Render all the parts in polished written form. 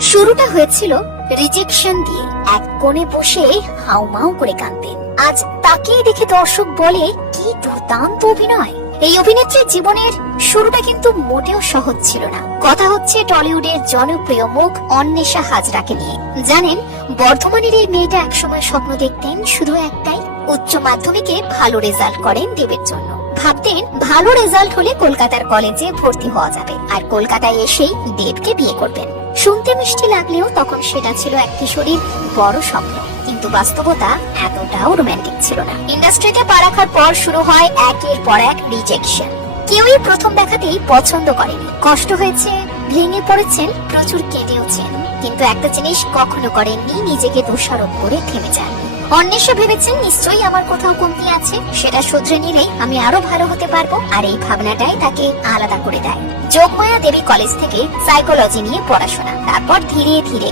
শুরুটা হয়েছিল রিজেকশন দিয়ে। এক কোণে বসে হাউমাউ করে কাঁদতেন। আজ তাকিয়ে দেখে দর্শক বলে, কি দুর্দান্ত অভিনয়। এই অভিনেত্রীর জীবনের শুরুটা কিন্তু মোটেও সহজ ছিল না। কথা হচ্ছে টলিউডের জনপ্রিয় মুখ অন্বেষা হাজরাকে নিয়ে। জানেন, বর্ধমানের এই মেয়েটা একসময় স্বপ্ন দেখতেন শুধু একটাই, উচ্চ মাধ্যমিকে ভালো রেজাল্ট করেন দেবের জন্য। ভাবতেন ভালো রেজাল্ট হলে কলকাতার কলেজে ভর্তি হওয়া যাবে, আর কলকাতায় এসেই দেবকে বিয়ে করবেন। শুনতে মিষ্টি লাগলেও তখন সেটা ছিল এক কিশোরীর বড় স্বপ্ন। কিন্তু বাস্তবতা এতটাও রোমান্টিক ছিল না। ইন্ডাস্ট্রিতে পা রাখার পর শুরু হয় একের পর এক রিজেকশন। কেউই প্রথম দেখাতেই পছন্দ করেনি। কষ্ট হয়েছে, ভেঙে পড়েছেন, প্রচুর কেঁদেওছেন, কিন্তু একটা জিনিস কখনো করেননি, নিজেকে দোষারোপ করে থেমে যাননি। অন্বেষা ভেবেছেন নিশ্চয়ই আমার কোথাও কমতি আছে, সেটা শুধরে নিলেই আমি আরো ভালো হতে পারবো। আর এই ভাবনাটাই তাকে আলাদা করে দেয়। যোগমায়া দেবী কলেজ থেকে সাইকোলজি নিয়ে পড়াশোনা, তারপর ধীরে ধীরে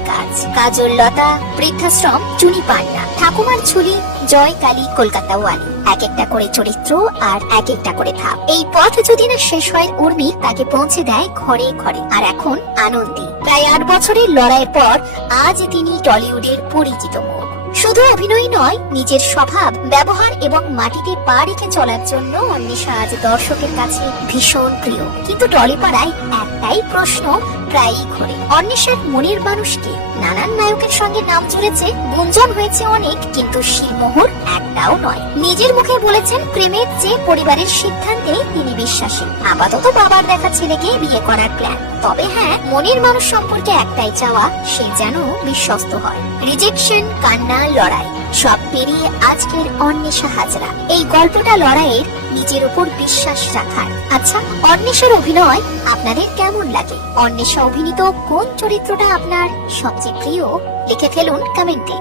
কাজল লতা, বৃদ্ধাশ্রম, চুনি পান্না, ঠাকুমার ঝুলি, জয় কালী, কলকাতা ওয়ালি। এক একটা করে চরিত্র আর এক একটা করে ধাপ। এই পথ যদি না শেষ হয় উর্মি, তাকে পৌঁছে দেয় ঘরে ঘরে। আর এখন আনন্দী। প্রায় 8 বছরের লড়াইয়ের পর আজ তিনি টলিউডের পরিচিত মুখ। শুধু অভিনয় নয়, নিজের স্বভাব, ব্যবহার এবং মাটিতে পা রেখে চলার জন্য অন্বেষা আজ দর্শকের কাছে ভীষণ প্রিয়। কিন্তু টলিপাড়ায় একটাই প্রশ্ন প্রায়ই ঘোরে, অন্বেষার মনের মানুষকে। নানান নায়কের সঙ্গে নাম জুড়েছে, গুঞ্জন হয়েছে অনেক, কিন্তু শিলমোহর একটাও নয়। নিজের মুখে বলেছেন প্রেমের চেয়ে পরিবারের সিদ্ধান্তে তিনি বিশ্বাসী। আপাতত বাবার দেখা ছেলেকে বিয়ে করার প্ল্যান। তবে হ্যাঁ, মনের মানুষ সম্পর্কে একটাই চাওয়া, সে যেন বিশ্বস্ত হয়। রিজেকশন, কান্না, লড়াই সব পেরিয়ে আজকের অন্বেষা হাজরা। এই গল্পটা লড়াইয়ের, নিজের উপর বিশ্বাস রাখার। আচ্ছা, অন্বেষার অভিনয় আপনাদের কেমন লাগে? অন্বেষা অভিনীত কোন চরিত্রটা আপনার সবচেয়ে প্রিয়? লিখে ফেলুন কমেন্টে।